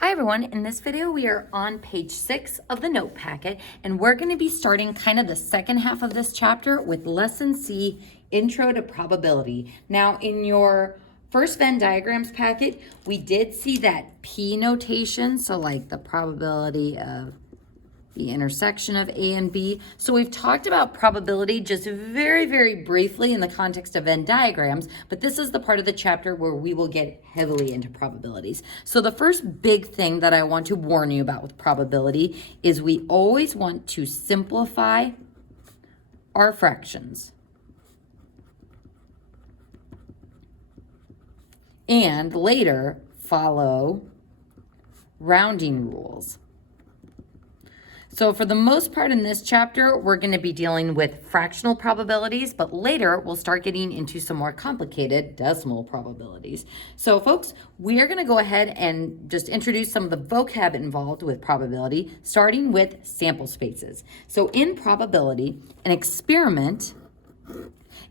Hi everyone, in this video we are on page 6 of the note packet and we're going to be starting kind of the second half of this chapter with lesson C, Intro to Probability. Now in your first Venn diagrams packet, we did see that P notation, so like the probability of the intersection of A and B. So we've talked about probability just very, very briefly in the context of Venn diagrams, but this is the part of the chapter where we will get heavily into probabilities. So the first big thing that I want to warn you about with probability is we always want to simplify our fractions. And later follow rounding rules. So for the most part in this chapter, we're going to be dealing with fractional probabilities, but later we'll start getting into some more complicated decimal probabilities. So folks, we are going to go ahead and just introduce some of the vocab involved with probability, starting with sample spaces. So in probability, an experiment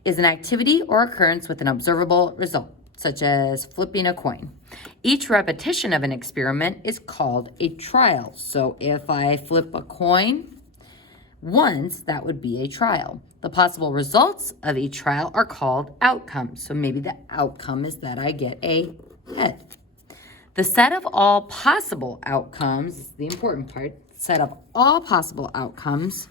is an activity or occurrence with an observable result, such as flipping a coin. Each repetition of an experiment is called a trial. So if I flip a coin once, that would be a trial. The possible results of each trial are called outcomes. So maybe the outcome is that I get a head. The set of all possible outcomes is the important part. Set of all possible outcomes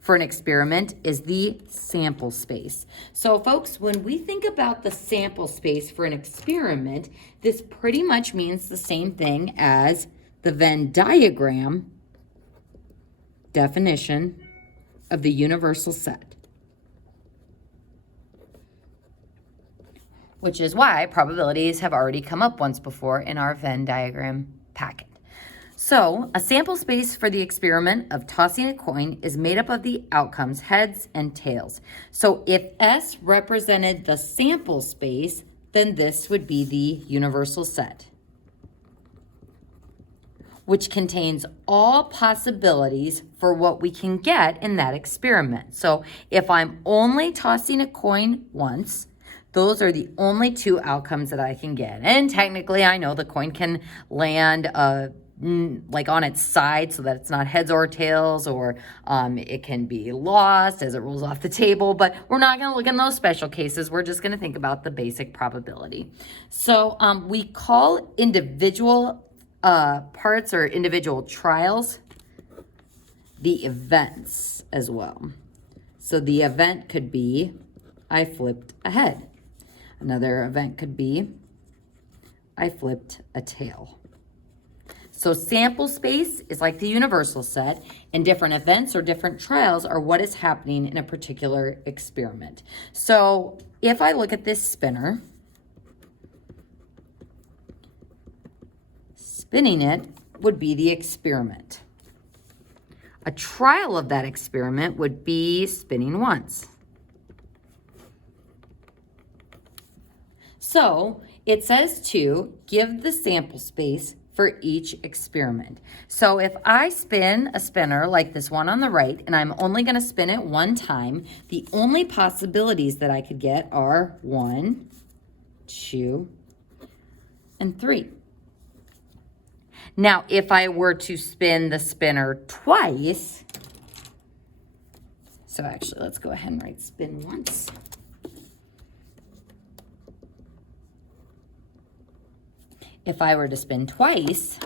for an experiment is the sample space. So folks, when we think about the sample space for an experiment, this pretty much means the same thing as the Venn diagram definition of the universal set, which is why probabilities have already come up once before in our Venn diagram packet. So, a sample space for the experiment of tossing a coin is made up of the outcomes, heads and tails. So, if S represented the sample space, then this would be the universal set, which contains all possibilities for what we can get in that experiment. So, if I'm only tossing a coin once, those are the only two outcomes that I can get. And technically, I know the coin can land like on its side so that it's not heads or tails, or it can be lost as it rolls off the table, but we're not going to look in those special cases. We're just going to think about the basic probability. So we call individual parts or individual trials the events as well. So the event could be I flipped a head. Another event could be I flipped a tail. So sample space is like the universal set, and different events or different trials are what is happening in a particular experiment. So if I look at this spinner, spinning it would be the experiment. A trial of that experiment would be spinning once. So it says to give the sample space for each experiment. So if I spin a spinner like this one on the right, and I'm only going to spin it one time, the only possibilities that I could get are 1, 2, and 3. Now, if I were to spin the spinner twice, so actually let's go ahead and write spin once. If I were to spin twice,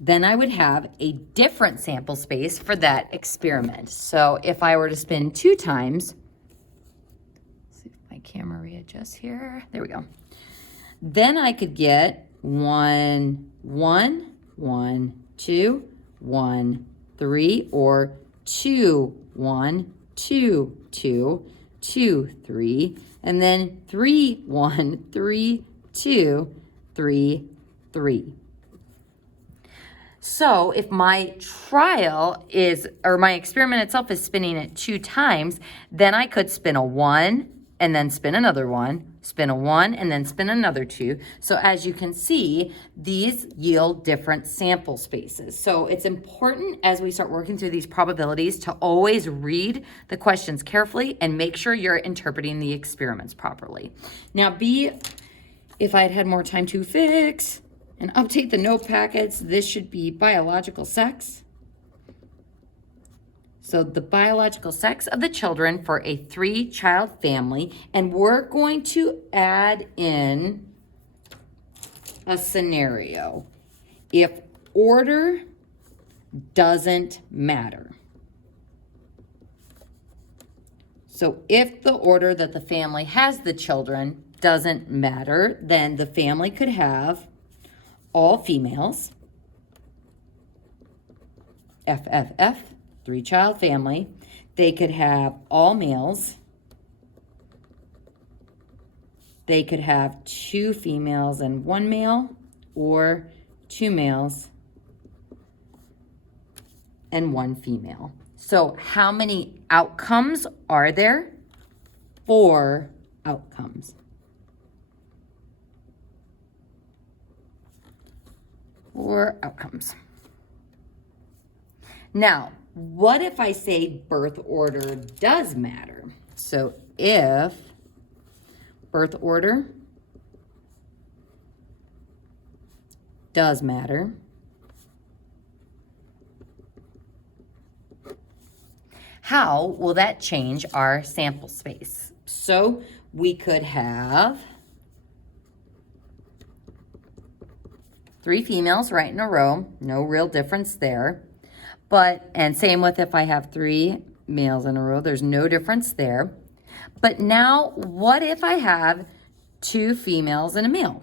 then I would have a different sample space for that experiment. So if I were to spin 2 times, let's see if my camera readjusts here. There we go. Then I could get 1, 1, 1, 2, 1, 3, or 2, 1, 2, 2, 2, 3, and then 3, 1, 3, 2, 3, 3. So if my trial is, or my experiment itself is spinning it 2 times, then I could spin a 1 and then spin another 1, spin a 1 and then spin another 2. So as you can see, these yield different sample spaces. So it's important as we start working through these probabilities to always read the questions carefully and make sure you're interpreting the experiments properly. Now if I had had more time to fix And update the note packets. This should be biological sex. So the biological sex of the children for a 3-child family. And we're going to add in a scenario. If order doesn't matter. So if the order that the family has the children doesn't matter, then the family could have all females, FFF, 3-child family. They could have all males. They could have 2 females and 1 male, or 2 males and 1 female. So how many outcomes are there? 4 outcomes. 4 outcomes. Now, what if I say birth order does matter? So if birth order does matter, how will that change our sample space? So we could have 3 females right in a row, no real difference there. And same with if I have 3 males in a row, there's no difference there. But now, what if I have 2 females and a male?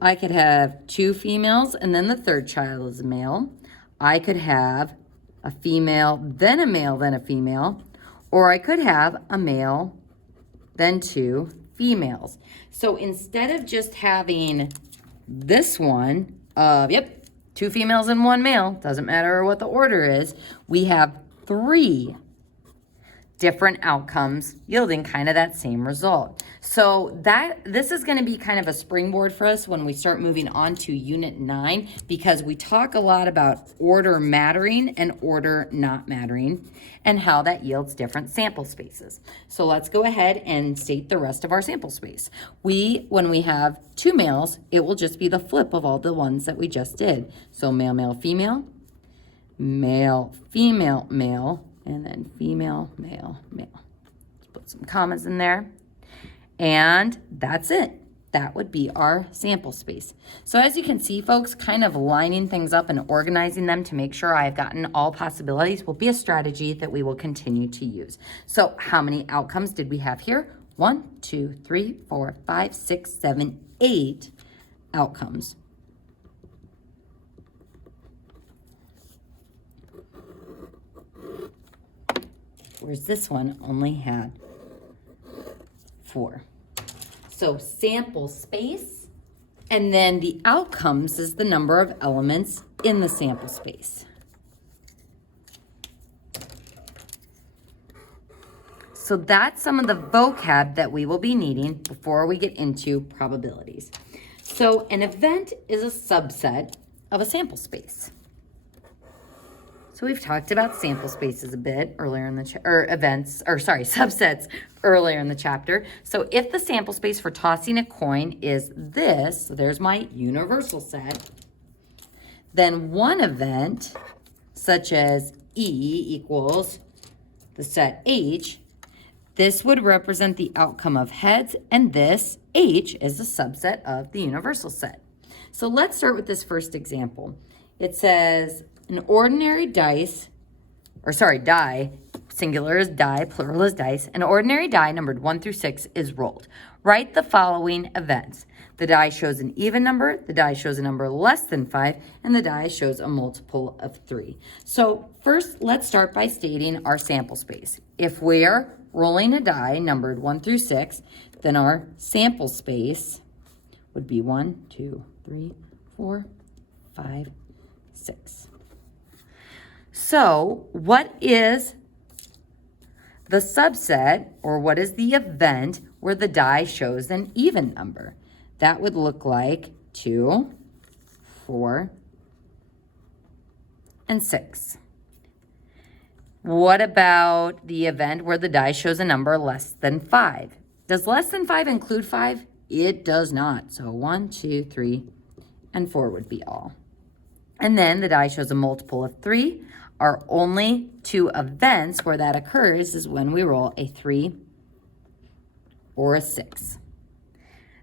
I could have 2 females and then the 3rd child is a male. I could have a female, then a male, then a female. Or I could have a male, then 2 females. So instead of just having this one of, 2 females and 1 male, doesn't matter what the order is, we have 3 different outcomes yielding kind of that same result. So this is going to be kind of a springboard for us when we start moving on to Unit 9, because we talk a lot about order mattering and order not mattering and how that yields different sample spaces. So let's go ahead and state the rest of our sample space. When we have 2 males, it will just be the flip of all the ones that we just did. So male, male, female, male, female, male, and then female, male, male. Let's put some commas in there. And that's it. That would be our sample space. So as you can see, folks, kind of lining things up and organizing them to make sure I've gotten all possibilities will be a strategy that we will continue to use. So how many outcomes did we have here? 1, 2, 3, 4, 5, 6, 7, 8 outcomes. Whereas this one only had 4. So sample space, and then the outcomes is the number of elements in the sample space. So that's some of the vocab that we will be needing before we get into probabilities. So an event is a subset of a sample space. So we've talked about sample spaces a bit earlier in the subsets earlier in the chapter. So if the sample space for tossing a coin is this, so there's my universal set, then one event, such as E equals the set H, this would represent the outcome of heads, and this H is a subset of the universal set. So let's start with this first example. It says an ordinary die, singular is die, plural is dice. An ordinary die numbered 1 through 6 is rolled. Write the following events. The die shows an even number, the die shows a number less than 5, and the die shows a multiple of 3. So first, let's start by stating our sample space. If we're rolling a die numbered 1 through 6, then our sample space would be 1, 2, 3, 4, 5, 6. So what is the subset, or what is the event where the die shows an even number? That would look like 2, 4, and 6. What about the event where the die shows a number less than 5? Does less than 5 include 5? It does not. So 1, 2, 3, and 4 would be all. And then the die shows a multiple of 3. Our only two events where that occurs is when we roll a 3 or a 6.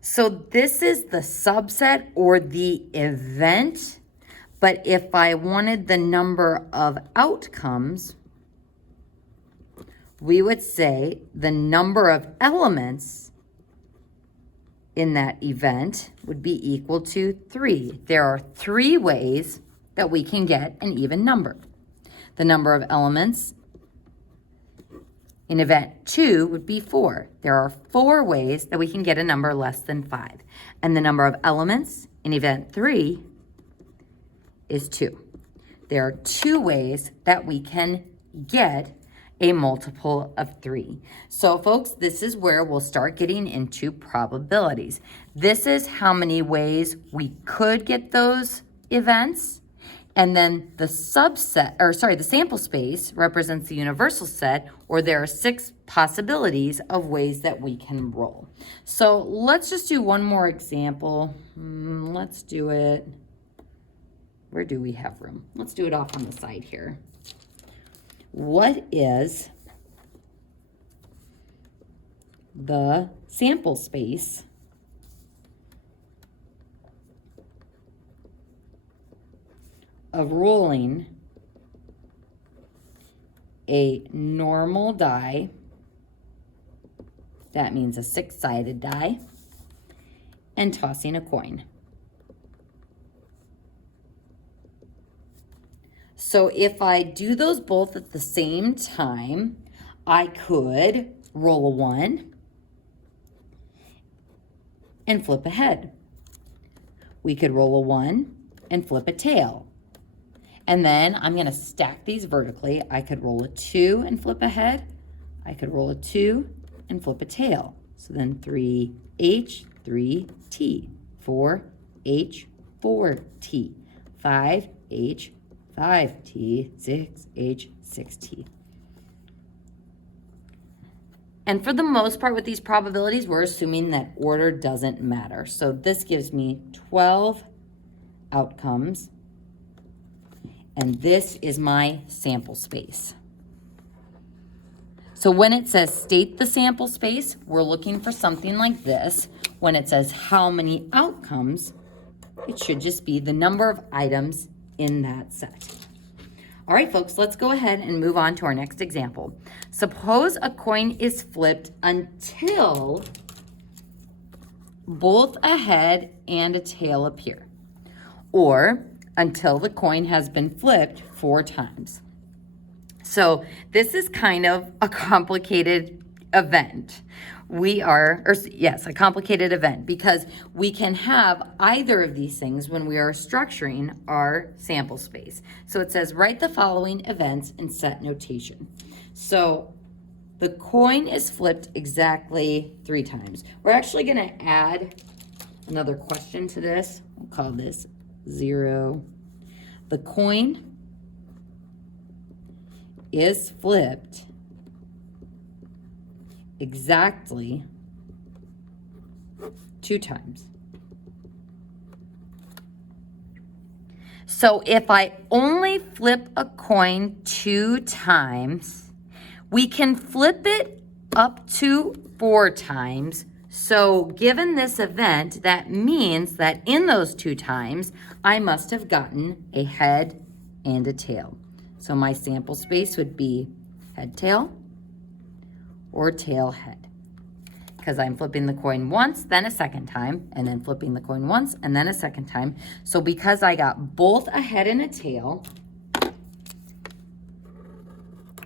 So this is the subset or the event, but if I wanted the number of outcomes, we would say the number of elements in that event would be equal to 3. There are 3 ways that we can get an even number. The number of elements in event 2 would be 4. There are 4 ways that we can get a number less than 5. And the number of elements in event 3 is 2. There are 2 ways that we can get a multiple of 3. So folks, this is where we'll start getting into probabilities. This is how many ways we could get those events. And then the the sample space represents the universal set, or there are 6 possibilities of ways that we can roll. So let's just do one more example. Let's do it. Where do we have room? Let's do it off on the side here. What is the sample space of rolling a normal die, that means a 6-sided die, and tossing a coin? So if I do those both at the same time, I could roll a 1 and flip a head. We could roll a 1 and flip a tail. And then I'm going to stack these vertically. I could roll a 2 and flip a head. I could roll a 2 and flip a tail. So then 3H, 3T, 4H, 4T, 5H, 5T, 6H, 6T. And for the most part with these probabilities, we're assuming that order doesn't matter. So this gives me 12 outcomes. And this is my sample space. So when it says state the sample space, we're looking for something like this. When it says how many outcomes, it should just be the number of items in that set. All right, folks, let's go ahead and move on to our next example. Suppose a coin is flipped until both a head and a tail appear, or until the coin has been flipped 4 times. So this is kind of a complicated event. A complicated event, because we can have either of these things when we are structuring our sample space. So it says, write the following events in set notation. So the coin is flipped exactly 3 times. We're actually going to add another question to this. We'll call this 0. The coin is flipped exactly 2 times. So if I only flip a coin 2 times, we can flip it up to 4 times. So given this event, that means that in those 2 times, I must have gotten a head and a tail. So my sample space would be head, tail, or tail, head. Because I'm flipping the coin once, then a second time, and then flipping the coin once, and then a second time. So because I got both a head and a tail,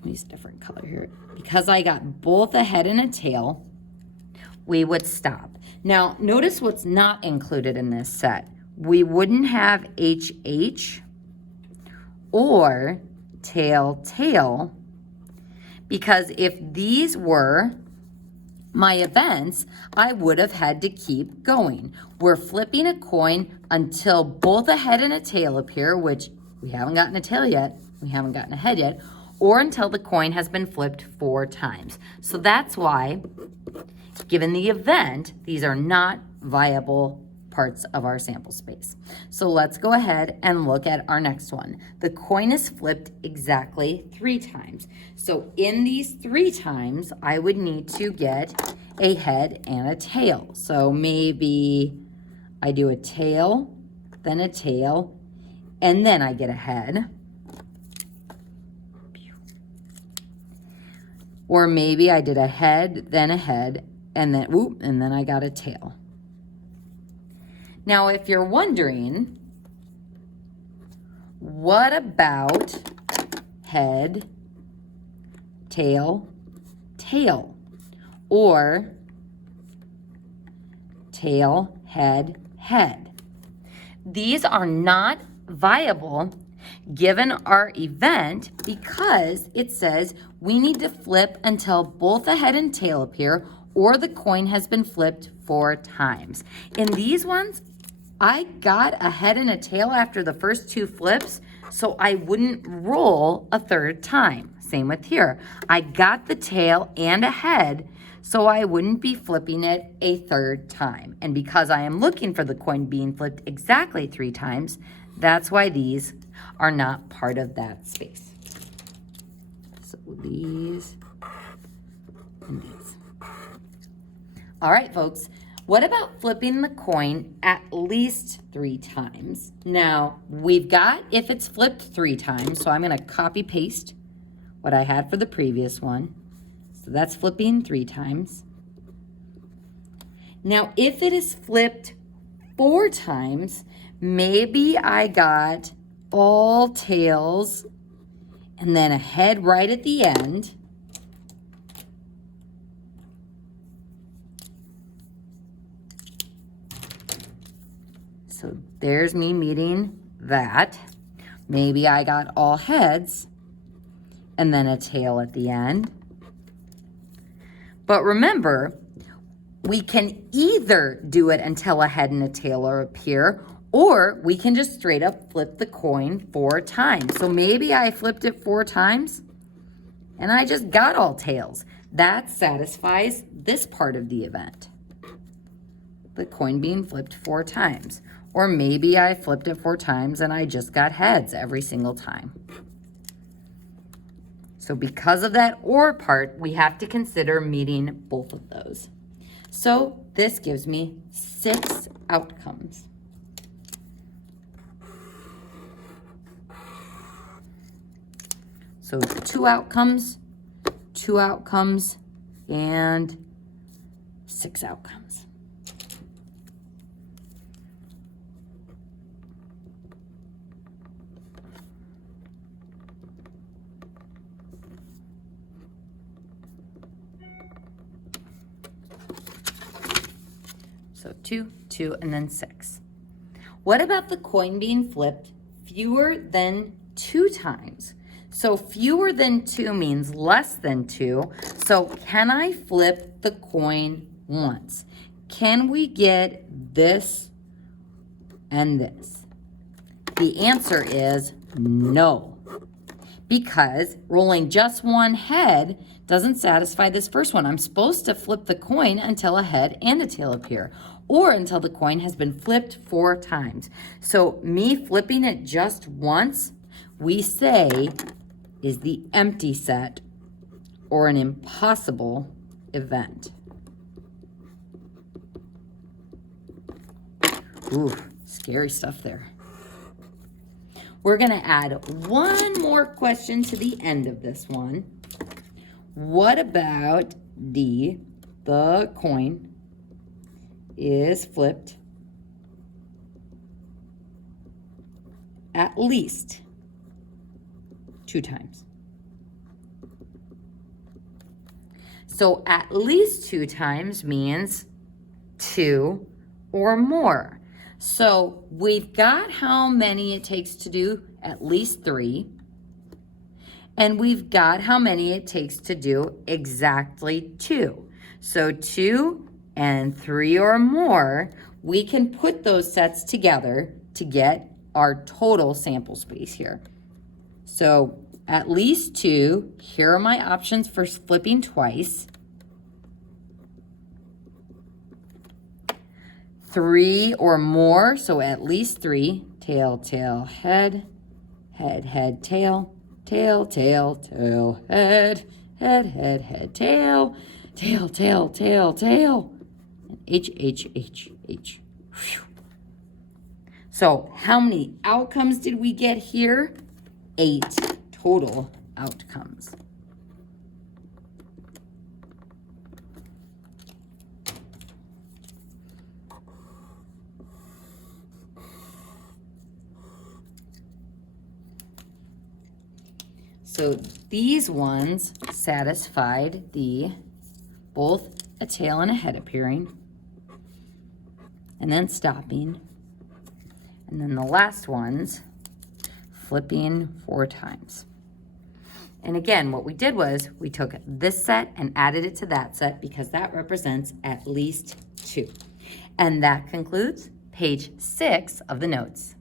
use a different color here. Because I got both a head and a tail, we would stop. Now, notice what's not included in this set. We wouldn't have HH or tail, tail, because if these were my events, I would have had to keep going. We're flipping a coin until both a head and a tail appear, which we haven't gotten a tail yet, we haven't gotten a head yet, or until the coin has been flipped 4 times. So that's why, given the event, these are not viable parts of our sample space. So let's go ahead and look at our next one. The coin is flipped exactly 3 times. So in these 3 times, I would need to get a head and a tail. So maybe I do a tail, then a tail, and then I get a head. Or maybe I did a head, and then I got a tail. Now, if you're wondering, what about head, tail, tail? Or tail, head, head? These are not viable given our event because it says we need to flip until both the head and tail appear or the coin has been flipped 4 times. In these ones, I got a head and a tail after the first 2 flips, so I wouldn't roll a 3rd time. Same with here. I got the tail and a head, so I wouldn't be flipping it a 3rd time. And because I am looking for the coin being flipped exactly 3 times, that's why these are not part of that space. So these and these. All right, folks. What about flipping the coin at least 3 times? Now, we've got if it's flipped 3 times, so I'm going to copy paste what I had for the previous one. So that's flipping 3 times. Now, if it is flipped 4 times, maybe I got all tails and then a head right at the end. So there's me meeting that. Maybe I got all heads and then a tail at the end. But remember, we can either do it until a head and a tail appear, or we can just straight up flip the coin 4 times. So maybe I flipped it 4 times and I just got all tails. That satisfies this part of the event, the coin being flipped 4 times. Or maybe I flipped it 4 times and I just got heads every single time. So because of that or part, we have to consider meeting both of those. So this gives me 6 outcomes. So 2 outcomes, 2 outcomes, and 6 outcomes. So 2, 2, and then 6. What about the coin being flipped fewer than 2 times? So fewer than 2 means less than 2. So can I flip the coin once? Can we get this and this? The answer is no. Because rolling just one head doesn't satisfy this first one. I'm supposed to flip the coin until a head and a tail appear, or until the coin has been flipped 4 times. So me flipping it just once, we say, is the empty set or an impossible event. Ooh, scary stuff there. We're going to add one more question to the end of this one. What about the coin is flipped at least 2 times? So at least 2 times means 2 or more. So we've got how many it takes to do at least 3. And we've got how many it takes to do exactly 2. So 2 and 3 or more, we can put those sets together to get our total sample space here. So at least 2, here are my options for flipping twice. 3 or more, so at least 3. Tail, tail, head, head, head, tail, tail, tail, tail, head, head, head, head, tail, tail, tail, tail, tail, and H, H, H, H. Whew. So how many outcomes did we get here? 8 total outcomes. So these ones satisfied both a tail and a head appearing, and then stopping, and then the last ones flipping 4 times. And again, what we did was we took this set and added it to that set because that represents at least 2. And that concludes page 6 of the notes.